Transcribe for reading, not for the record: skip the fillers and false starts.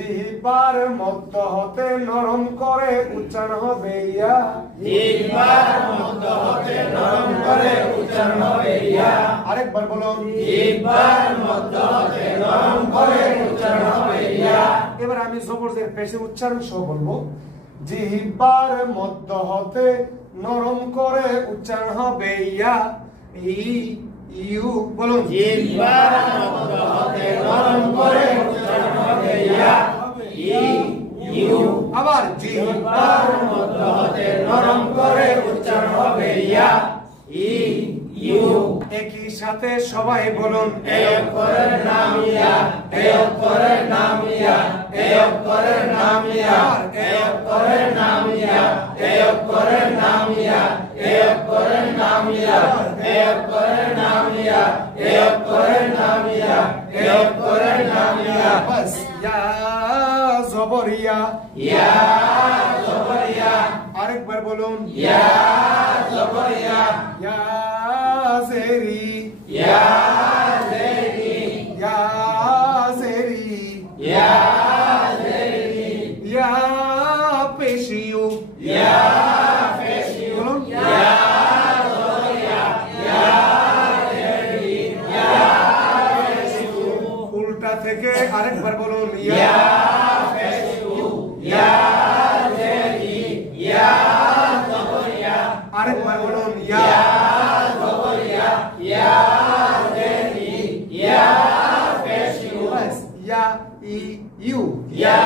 জিহ্বার মধ্য হতে নরম করে উচ্চারণ হবে ইয়া। জিহ্বার মধ্য হতে নরম করে উচ্চারণ হবে ইয়া। আরেকবার বলুন, জিহ্বার মধ্য হতে নরম করে উচ্চারণ হবে ইয়া। এবার আমি জবরজের পেশে উচ্চারণ সহ বলবো, জিহ্বার মধ্য হতে নরম করে উচ্চারণ হবে ইয়া। ইউ বলুন, জিহ্বার মধ্য হতে নরম করে উচ্চারণ হবে ইয়া। ইউ। আবার জিহ্বার মধ্য হতে নরম করে উচ্চারণ হবে ইয়া। ইউ। একই সাথে সবাই বলুন, এই অক্ষরের নাম ইয়া। এই অক্ষরের নাম ইয়া। এই অক্ষরের নাম ইয়া। এই অক্ষরের নাম ইয়া। এই অক্ষরের নাম ইয়া। এই অক্ষরের নাম ইয়া। এই অক্ষরের নাম ইয়া। এই অক্ষরের নাম ইয়া। এই অক্ষরের নাম ইয়া। বাস ইয়া জবরিয়া। ইয়া জবরিয়া। আরেকবার বলুন, ইয়া জবরিয়া। ইয়া জেরি। ইয়া জেরি। ইয়া জেরি। ইয়া জেরি। ইয়া পেশিউ। ইয়া পেশিউ। বলুন, ইয়া জবরিয়া। ইয়া জেরি। ইয়া পেশিউ। উল্টা থেকে আরেকবার বলুন, ইয়া পেশিউ। ইয়া জেরি। ইয়া জবরিয়া। আরেকবার বলুন, ইয়া। ইয়া জবরিয়া। ইয়া Jerry. Yeah পেশিউ। Bus yeah E you. Yeah